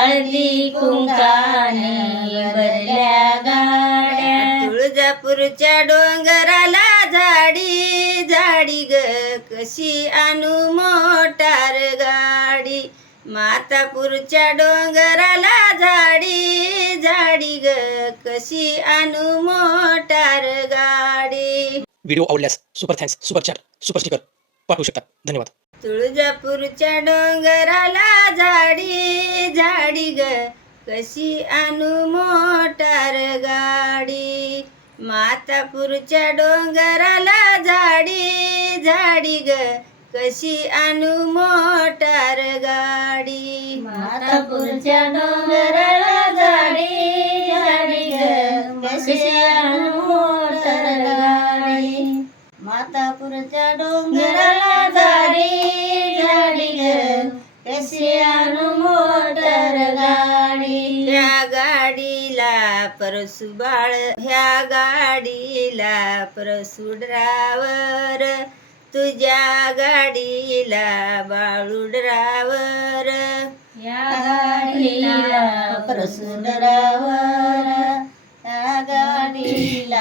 हळदी कुंकाने भरल्या गाड्या. तुळजापूरच्या डोंगराला झाडी झाडी ग कशी आणू मोटार गाडी? मातापूरच्या डोंगराला झाडी झाडी ग कशी आणू मोटार गाडी? व्हिडिओ आवडल्यास super thanks super chat super sticker पाठवू शकता. धन्यवाद. तुळजापूरच्या डोंगराला झाडी झाडी ग कशी आणू मोटार गाडी? मातापूरच्या डोंगराला झाडी झाडी ग कशी आणू मोटार गाडी? मातापूरच्या डोंगराला झाडी झाडी ग कशी आणू मोटार गाडी? मातापूरच्या डोंगराला झाडी झाडी ग कशी परसू बाळ ह्या गाडीला परसू ड्रावर तुझ्या गाडीला बाळू ड्रावर या गाडीला या गाडीला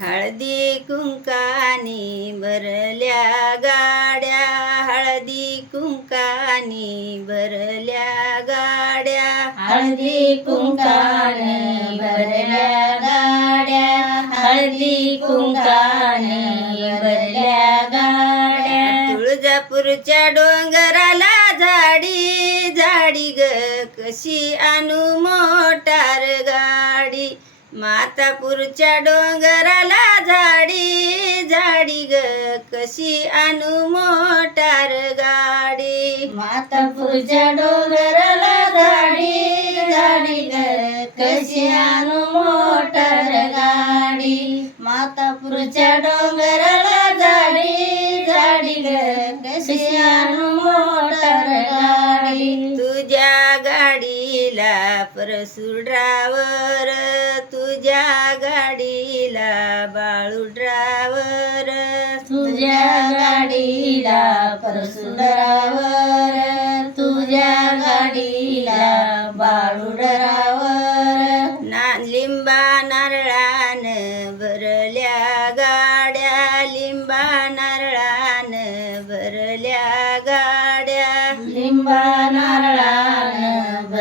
हळदी कुंकानी भरल्या गाड्या. हळदी कुंकानी भरल्या गाड्या. हळदी कुंकाने तुळजापूरच्या डोंगराला झाडी झाडी ग कशी आणू मोटार गाडी? मातापूरच्या डोंगराला झाडी झाडी ग कशी आणू मोटार गाडी? मातापूरच्या डोंगराला गाडी झाडी ग कशी आणू मोटार गाडी? मातापूरच्या डोंगर मोटर गाडी. तुझ्या गाडीला परसू ड्रावर तुझ्या गाडीला बाळू ड्रावर तुझ्या गाडीला परसुडरावर तुझ्या गाडीला बाळुडरावर ना लिंबा नारळान भरल्या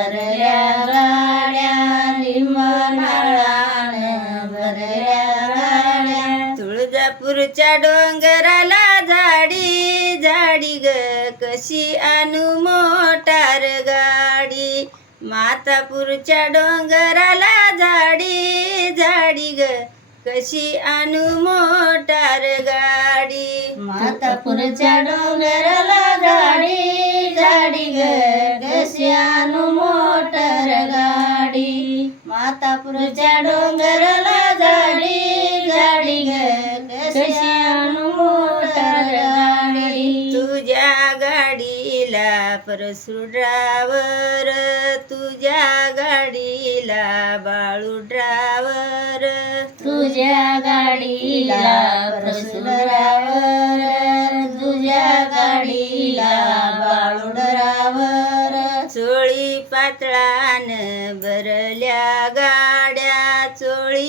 भरल्या भरल्या तुळजापूरच्या डोंगराला झाडी झाडी ग कशी आणू मोटार गाडी? मातापूरच्या डोंगराला झाडी झाडी ग कशी आणू मोटार गाडी? मातापूरच्या डोंगराला झाडी झाडी ग कशी आणू मातापूरच्या डोंगराला गाडी गाडी ग कशी आणू मोटर गाडी? तुझ्या गाडीला परसू ड्रावर तुझ्या गाडीला बाळू ड्रावर तुझ्या गाडीला प्रसुडरावर तुझ्या गाडीला बाळुडरावर चोळी पातळान भरल्या गाड्या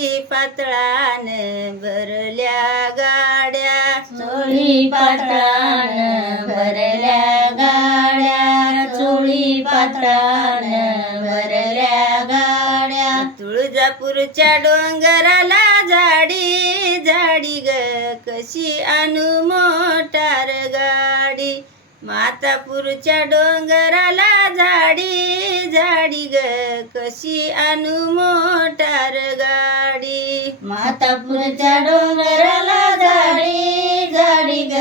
चोळी पातळान भरल्या गाड्या. चोळी पात्रान भरल्या गाड्या. चोळी पात्रान भरल्या गाड्या. तुळजापूरच्या डोंगराला झाडी झाडी ग कशी आणू मोटार गाडी? मातापूरच्या डोंगराला झाडी झाडी ग कशी आणू मोटार गाडी? मातापूरच्या डोंगराला झाडी झाडी ग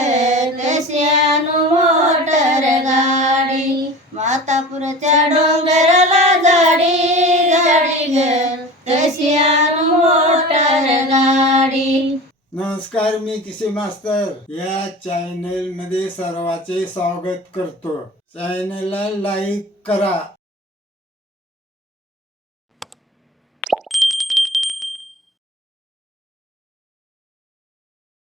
मोटर गाडी. मातापूरच्या डोंगराला झाडी झाडी ग मोटर गाडी. नमस्कार मी किसी मास्तर. या चॅनलमध्ये सर्वांचे स्वागत करतो. चॅनलला लाईक करा.